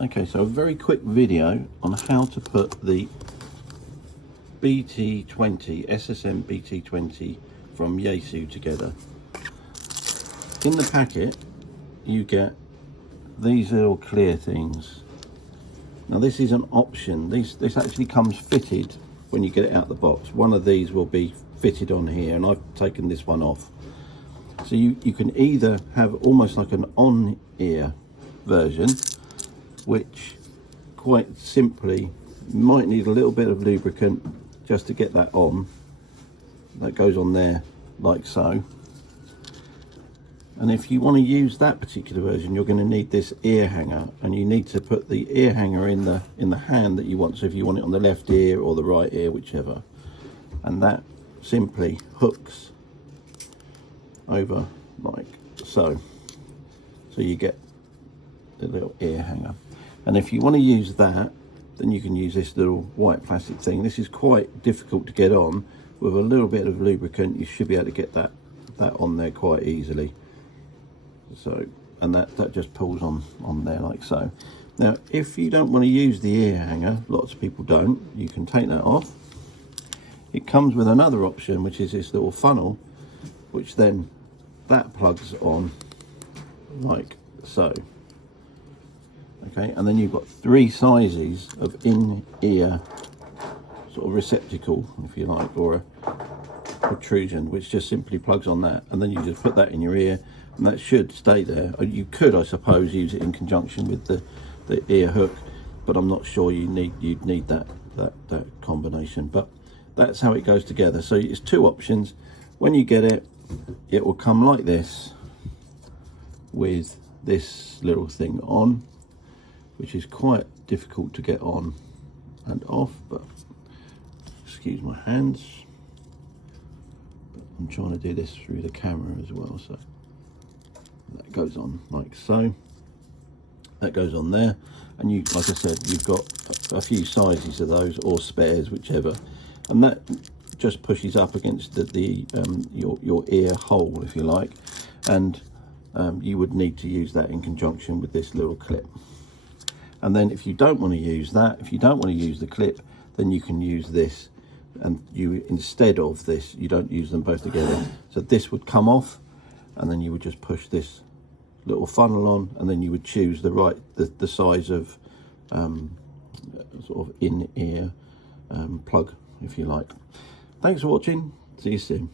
Okay, so a very quick video on how to put the BT20, SSM BT20 from Yaesu together. In the packet, you get these little clear things. Now this is an option. This actually comes fitted when you get it out of the box. One of these will be fitted on here, and I've taken this one off. So you can either have almost like an on-ear version, which quite simply might need a little bit of lubricant just to get that on. That goes on there like so. And if you want to use that particular version, you're going to need this ear hanger, and you need to put the ear hanger in the hand that you want. So if you want it on the left ear or the right ear, whichever, and that simply hooks over like so. So you get the little ear hanger. And if you want to use that, then you can use this little white plastic thing. This is quite difficult to get on. With a little bit of lubricant, you should be able to get that on there quite easily. So, and that just pulls on there like so. Now, if you don't want to use the ear hanger, lots of people don't, you can take that off. It comes with another option, which is this little funnel, which then that plugs on like so. Okay, and then you've got three sizes of in-ear sort of receptacle, if you like, or a protrusion, which just simply plugs on that, and then you just put that in your ear, and that should stay there. You could, I suppose, use it in conjunction with the ear hook, but I'm not sure you'd need that combination. But that's how it goes together. So it's two options. When you get it, it will come like this with this little thing on, which is quite difficult to get on and off, but excuse my hands, but I'm trying to do this through the camera as well. So that goes on like so, that goes on there, and you, like I said, you've got a few sizes of those, or spares, whichever, and that just pushes up against your ear hole, if you like, and you would need to use that in conjunction with this little clip. And then if you don't want to use that, if you don't want to use the clip, then you can use this, and you, instead of this, you don't use them both together. So this would come off, and then you would just push this little funnel on, and then you would choose the size of sort of in-ear plug, if you like. Thanks for watching. See you soon.